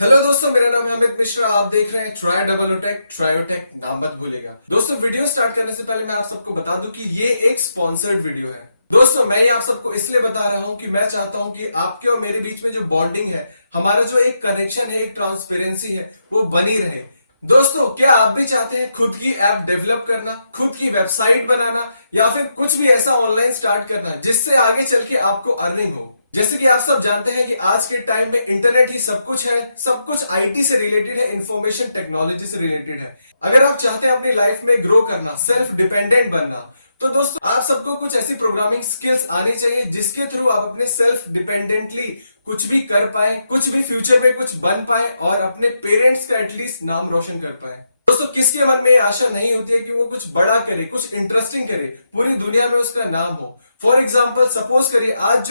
Hello दोस्तों, मेरा नाम है अमित मिश्रा। आप देख रहे हैं ट्रायोटेक, नाम मत भूलेगा। दोस्तों, वीडियो स्टार्ट करने से पहले मैं आप सबको बता दूं कि ये एक स्पॉन्सर्ड वीडियो है। दोस्तों, मैं ये आप सबको इसलिए बता रहा हूं कि मैं चाहता हूं कि आपके और मेरे बीच में जो बॉन्डिंग है, हमारा जो एक कनेक्शन है, एक ट्रांसपेरेंसी है, वो बनी रहे। दोस्तों, क्या आप भी चाहते हैं खुद की ऐप डेवलप करना, खुद की वेबसाइट बनाना, या फिर कुछ भी ऐसा ऑनलाइन स्टार्ट करना जिससे आगे चल के आपको अर्निंग हो? जैसे कि आप सब जानते हैं कि आज के टाइम में इंटरनेट ही सब कुछ है, सब कुछ आईटी से रिलेटेड है, इंफॉर्मेशन टेक्नोलॉजी से रिलेटेड है। अगर आप चाहते हैं अपनी लाइफ में ग्रो करना, सेल्फ डिपेंडेंट बनना, तो दोस्तों आप सबको कुछ ऐसी प्रोग्रामिंग स्किल्स आनी चाहिए जिसके थ्रू आप अपने सेल्फ डिपेंडेंटली कुछ भी कर पाए, कुछ भी फ्यूचर में कुछ बन पाए और अपने पेरेंट्स का एटलीस्ट नाम रोशन कर पाए। दोस्तों, किसके मन में ये आशा नहीं होती है कि वो कुछ बड़ा करे, कुछ इंटरेस्टिंग करे, पूरी दुनिया में उसका नाम हो। फॉर एग्जाम्पल, सपोज करिए आज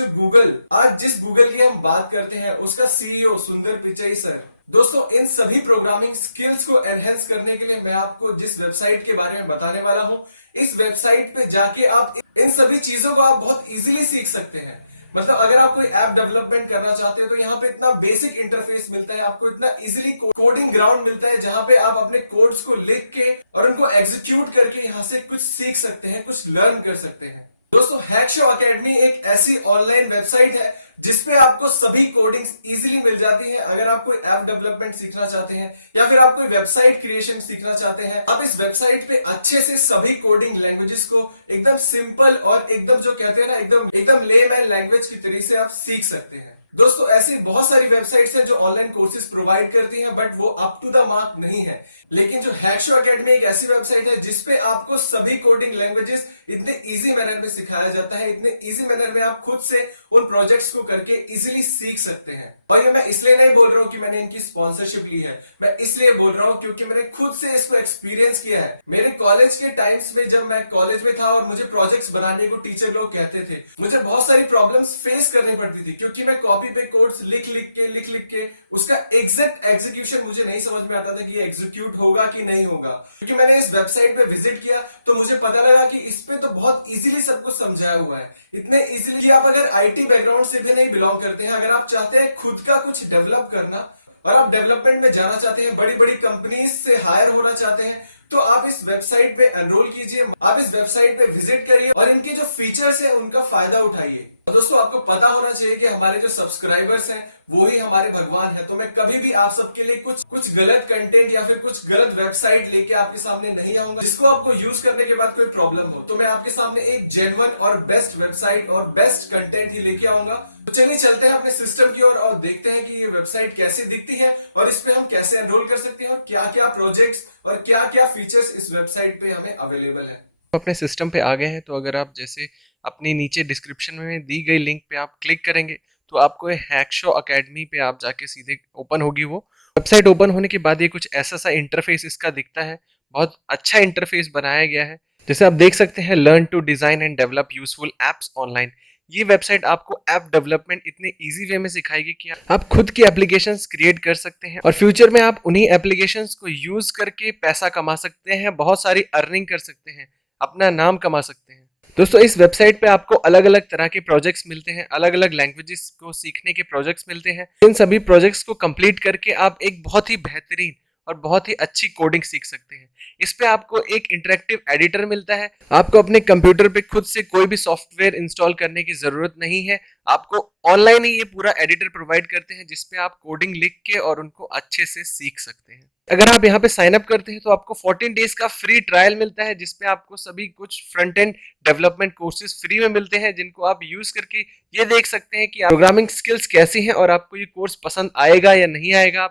जिस गूगल की हम बात करते हैं, उसका सीईओ सुंदर पिचई सर। दोस्तों, इन सभी प्रोग्रामिंग स्किल्स को एनहेंस करने के लिए मैं आपको जिस वेबसाइट के बारे में बताने वाला हूं, इस वेबसाइट पे जाके आप इन सभी चीजों को आप बहुत इजीली सीख सकते हैं। मतलब अगर आप कोई ऐप डेवलपमेंट करना चाहते हैं तो यहाँ पे इतना बेसिक इंटरफेस मिलता है, आपको इतना इजीली कोडिंग ग्राउंड मिलता है जहां पे आप अपने कोड्स को लिख के और उनको एग्जीक्यूट करके यहाँ से कुछ सीख सकते हैं, कुछ लर्न कर सकते हैं। दोस्तों, हैकशो अकेडमी एक ऐसी ऑनलाइन वेबसाइट है जिसपे आपको सभी कोडिंग्स इजीली मिल जाती है। अगर आप कोई ऐप डेवलपमेंट सीखना चाहते हैं या फिर आप कोई वेबसाइट क्रिएशन सीखना चाहते हैं, आप इस वेबसाइट पे अच्छे से सभी कोडिंग लैंग्वेजेस को एकदम सिंपल और एकदम जो कहते हैं ना, एकदम एकदम लेमैन लैंग्वेज की तरीके से आप सीख सकते हैं। दोस्तों, ऐसी बहुत सारी वेबसाइट्स हैं जो ऑनलाइन कोर्सेज प्रोवाइड करती हैं, बट वो अप टू द मार्क नहीं है। लेकिन जो हैकशो अकेडमी एक ऐसी वेबसाइट है जिसपे आपको सभी कोडिंग लैंग्वेजेस इतने इजी मैनर में सिखाया जाता है, इतने इजी मैनर में आप खुद से उन प्रोजेक्ट्स को करके इजीली सीख सकते हैं। और ये मैं इसलिए नहीं बोल रहा हूँ कि मैंने इनकी स्पॉन्सरशिप ली है, मैं इसलिए बोल रहा हूँ क्योंकि मैंने खुद से इसको एक्सपीरियंस किया है। मेरे कॉलेज के टाइम्स में, जब मैं कॉलेज में था और मुझे प्रोजेक्ट्स बनाने को टीचर लोग कहते थे, मुझे बहुत सारी प्रॉब्लम्स फेस करनी पड़ती थी क्योंकि मैं कॉपी पे कोड्स लिख लिख के उसका एग्जैक्ट एग्जीक्यूशन मुझे नहीं समझ में आता था कि ये एग्जीक्यूट होगा कि नहीं होगा। क्योंकि मैंने इस वेबसाइट पे विजिट किया तो मुझे पता लगा कि इस पे तो बहुत इजीली सब कुछ समझाया हुआ है, इतने इजीली कि आप अगर आईटी बैकग्राउंड से भी नहीं बिलोंग करते हैं, अगर आप चाहते हैं खुद का कुछ डेवलप करना और आप डेवलपमेंट में जाना चाहते हैं, बड़ी बड़ी कंपनीज से हायर होना चाहते हैं, तो आप इस वेबसाइट पे एनरोल कीजिए, आप इस वेबसाइट पे विजिट करिए और इनके जो फीचर्स है उनका फायदा उठाइए। और दोस्तों, आपको पता होना चाहिए कि हमारे जो सब्सक्राइबर्स हैं वो ही हमारे भगवान है। तो मैं कभी भी आप सबके लिए कुछ गलत कंटेंट या फिर कुछ गलत वेबसाइट लेके आपके सामने नहीं आऊंगा जिसको आपको यूज करने के बाद कोई प्रॉब्लम हो। तो मैं आपके सामने एक जेन्युइन और बेस्ट वेबसाइट और बेस्ट कंटेंट ही लेके आऊंगा। तो चलिए चलते हैं अपने सिस्टम की ओर और देखते हैं कि ये वेबसाइट कैसे दिखती है और इस पे हम कैसे एनरोल कर सकते हैं और क्या क्या प्रोजेक्ट्स और क्या क्या फीचर्स इस वेबसाइट पे हमें अवेलेबल है। अपने सिस्टम पे आ गए हैं तो अगर आप जैसे अपनी नीचे डिस्क्रिप्शन में दी गई लिंक पे आप क्लिक करेंगे तो आपको हैकशो अकेडमी पे आप जाके सीधे ओपन होगी वो वेबसाइट। ओपन होने के बाद ये कुछ ऐसा सा इंटरफेस इसका दिखता है। बहुत अच्छा इंटरफेस बनाया गया है। जैसे आप देख सकते हैं, learn to design and develop useful apps online. ये वेबसाइट आपको ऐप डेवलपमेंट इतने इजी वे में सिखाएगी कि आप खुद की एप्लीकेशंस क्रिएट कर सकते हैं और फ्यूचर में आप उन्हीं एप्लीकेशंस को यूज करके पैसा कमा सकते हैं, बहुत सारी अर्निंग कर सकते हैं, अपना नाम कमा सकते हैं। दोस्तों, इस वेबसाइट पे आपको अलग अलग तरह के प्रोजेक्ट्स मिलते हैं, अलग अलग लैंग्वेजेस को सीखने के प्रोजेक्ट्स मिलते हैं। इन सभी प्रोजेक्ट्स को कंप्लीट करके आप एक बहुत ही बेहतरीन और बहुत ही अच्छी कोडिंग सीख सकते हैं। इस पे आपको एक इंटरेक्टिव एडिटर मिलता है। आपको अपने कंप्यूटर पे खुद से कोई भी सॉफ्टवेयर इंस्टॉल करने की जरूरत नहीं है। आपको ऑनलाइन ही ये पूरा एडिटर प्रोवाइड करते हैं जिसपे आप कोडिंग लिख के और उनको अच्छे से सीख सकते हैं। अगर आप यहाँ पे साइन अप करते हैं तो आपको 14 डेज का फ्री ट्रायल मिलता है जिसपे आपको सभी कुछ front end development courses free में मिलते हैं जिनको आप यूज करके ये देख सकते हैं कि प्रोग्रामिंग स्किल्स कैसी हैं और आपको ये कोर्स पसंद आएगा या नहीं आएगा,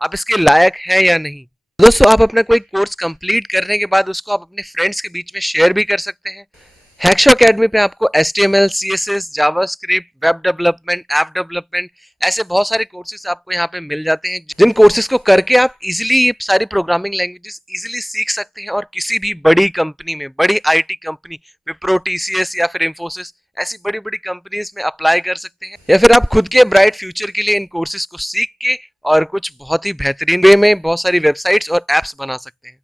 आप इसके लायक है या नहीं। दोस्तों, आप अपना कोई कोर्स कंप्लीट करने के बाद उसको आप अपने फ्रेंड्स के बीच में शेयर भी कर सकते हैं। हैकशो अकेडमी पे आपको HTML, CSS, JavaScript, web development, app development, ऐसे बहुत सारे कोर्सेज आपको यहाँ पे मिल जाते हैं जिन कोर्सेज को करके आप इजीली ये सारी प्रोग्रामिंग लैंग्वेजेस इजीली सीख सकते हैं और किसी भी बड़ी कंपनी में, बड़ी आईटी कंपनी, विप्रो, TCS या फिर इंफोसिस, ऐसी बड़ी बड़ी कंपनीज में अप्लाई कर सकते हैं। या फिर आप खुद के ब्राइट फ्यूचर के लिए इन कोर्सेज को सीख के और कुछ बहुत ही बेहतरीन वे में बहुत सारी वेबसाइट्स और एप्स बना सकते हैं।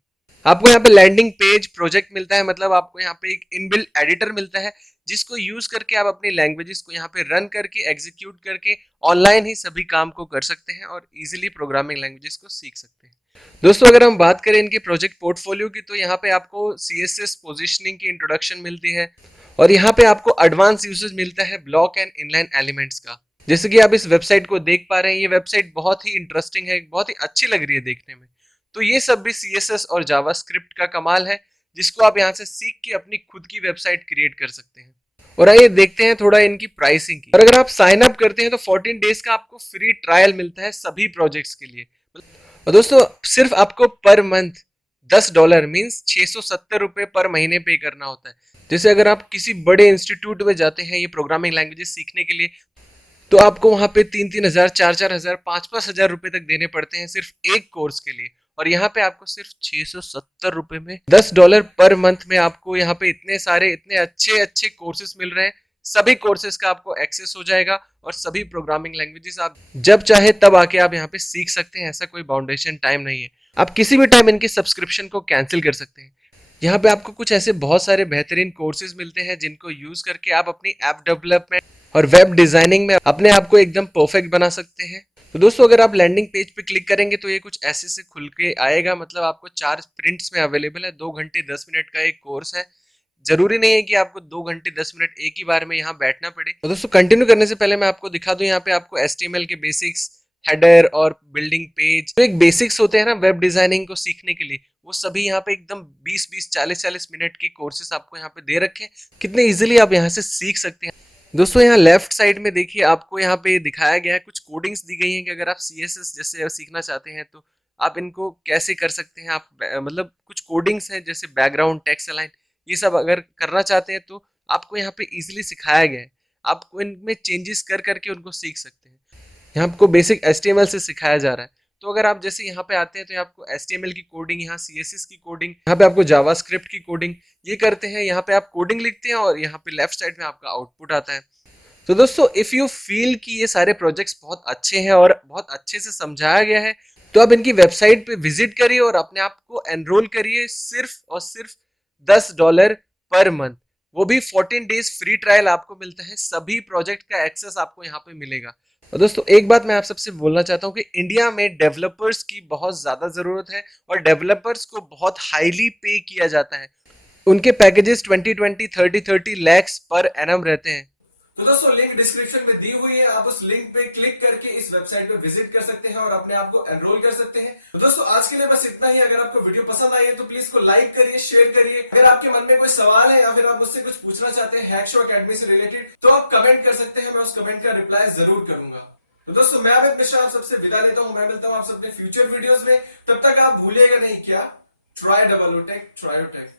आपको यहाँ पे लैंडिंग पेज प्रोजेक्ट मिलता है, मतलब आपको यहाँ पे एक इनबिल्ट एडिटर मिलता है जिसको यूज करके आप अपनी लैंग्वेजेस को यहाँ पे रन करके एग्जीक्यूट करके ऑनलाइन ही सभी काम को कर सकते हैं और इजीली प्रोग्रामिंग लैंग्वेजेस को सीख सकते हैं। दोस्तों अगर हम बात करें इनके प्रोजेक्ट पोर्टफोलियो की, तो यहाँ पे आपको CSS पोजिशनिंग की इंट्रोडक्शन मिलती है और यहाँ पे आपको एडवांस यूसेज मिलता है ब्लॉक एंड इनलाइन एलिमेंट्स का। जैसे कि आप इस वेबसाइट को देख पा रहे हैं, ये वेबसाइट बहुत ही इंटरेस्टिंग है, बहुत ही अच्छी लग रही है देखने में। तो ये सब भी CSS और जावास्क्रिप्ट का कमाल है, जिसको आप यहाँ से सीख के अपनी खुद की वेबसाइट क्रिएट कर सकते हैं। और आइए देखते हैं थोड़ा इनकी प्राइसिंग की। और अगर आप साइन अप करते हैं तो 14 डेज का आपको फ्री ट्रायल मिलता है सभी प्रोजेक्ट्स के लिए। और दोस्तों सिर्फ आपको पर मंथ $10 मीन्स 670 रुपए पर महीने पे करना होता है। जैसे अगर आप किसी बड़े इंस्टीट्यूट में जाते हैं ये प्रोग्रामिंग लैंग्वेजेस सीखने के लिए, तो आपको वहां पे 3-3 हजार, 4-4 हजार, 5-5 हजार रुपए तक देने पड़ते हैं सिर्फ एक कोर्स के लिए। और यहाँ पे आपको सिर्फ 670 रुपए में $10 पर मंथ में आपको यहाँ पे इतने सारे इतने अच्छे अच्छे कोर्सेज मिल रहे हैं। सभी कोर्सेज का आपको एक्सेस हो जाएगा और सभी प्रोग्रामिंग लैंग्वेजेस आप जब चाहे तब आके आप यहाँ पे सीख सकते हैं। ऐसा कोई बाउंडेशन टाइम नहीं है, आप किसी भी टाइम इनके सब्सक्रिप्शन को कैंसिल कर सकते हैं। यहाँ पे आपको कुछ ऐसे बहुत सारे बेहतरीन कोर्सेज मिलते हैं जिनको यूज करके आप अपनी ऐप डेवलपमेंट और वेब डिजाइनिंग में अपने आप को एकदम परफेक्ट बना सकते हैं। तो दोस्तों अगर आप लैंडिंग पेज पे क्लिक करेंगे तो ये कुछ ऐसे से खुल के आएगा। मतलब आपको 4 प्रिंट्स में अवेलेबल है। 2 घंटे 10 मिनट का एक कोर्स है। जरूरी नहीं है कि आपको 2 घंटे 10 मिनट एक ही बार में यहाँ बैठना पड़े। तो दोस्तों कंटिन्यू करने से पहले मैं आपको दिखा दूं, यहाँ पे आपको HTML के बेसिक्स, हेडर और बिल्डिंग पेज, जो एक बेसिक्स होते हैं ना वेब डिजाइनिंग को सीखने के लिए, वो सभी यहाँ पे एकदम 20-20, 40-40 मिनट की कोर्सेस आपको यहाँ पे दे रखे हैं। कितने इजीली आप यहाँ से सीख सकते हैं। दोस्तों यहाँ लेफ्ट साइड में देखिए, आपको यहाँ पे दिखाया गया है, कुछ कोडिंग्स दी गई हैं कि अगर आप CSS जैसे सीखना चाहते हैं तो आप इनको कैसे कर सकते हैं। आप मतलब कुछ कोडिंग्स हैं जैसे बैकग्राउंड, टेक्स्ट अलाइन, ये सब अगर करना चाहते हैं तो आपको यहाँ पे इजीली सिखाया गया है। आपको इनमें चेंजेस कर करके उनको सीख सकते हैं। यहाँ आपको बेसिक HTML से सिखाया जा रहा है। तो अगर आप जैसे यहाँ पे आते हैं तो आपको HTML की कोडिंग, यहाँ CSS की कोडिंग, यहाँ पे आपको जावास्क्रिप्ट की कोडिंग, ये करते हैं। यहाँ पे आप कोडिंग लिखते हैं और यहाँ पे लेफ्ट साइड में आपका आउटपुट आता है। तो दोस्तों इफ यू फील कि ये सारे प्रोजेक्ट्स बहुत अच्छे हैं और बहुत अच्छे से समझाया गया है, तो आप इनकी वेबसाइट पे विजिट करिए और अपने आप को एनरोल करिए सिर्फ और सिर्फ $10 पर मंथ। वो भी 14 डेज फ्री ट्रायल आपको मिलता है। सभी प्रोजेक्ट का एक्सेस आपको यहाँ पे मिलेगा। और दोस्तों एक बात मैं आप सबसे बोलना चाहता हूँ कि इंडिया में डेवलपर्स की बहुत ज्यादा जरूरत है और डेवलपर्स को बहुत हाईली पे किया जाता है। उनके पैकेजेस 20-20, 30-30 lakhs पर एनम रहते हैं। तो दोस्तों लिंक डिस्क्रिप्शन में दी हुई है, आप उस लिंक पे क्लिक करके इस वेबसाइट पे विजिट कर सकते हैं और अपने आप को एनरोल कर सकते हैं। तो दोस्तों आज के लिए बस इतना ही। अगर आपको वीडियो पसंद आई है तो प्लीज को लाइक करिए, शेयर करिए। अगर आपके मन में कोई सवाल है या फिर आप मुझसे कुछ पूछना चाहते हैं हैक शो अकेडमी से रिलेटेड, तो आप कमेंट कर सकते हैं। मैं उस कमेंट का रिप्लाई जरूर करूंगा। तो दोस्तों मैं अमित मिश्रा आप सबसे विदा लेता हूं। मैं मिलता हूं आप सबके फ्यूचर वीडियोस में। तब तक आप भूलिएगा नहीं क्या, try double O tech, try O take.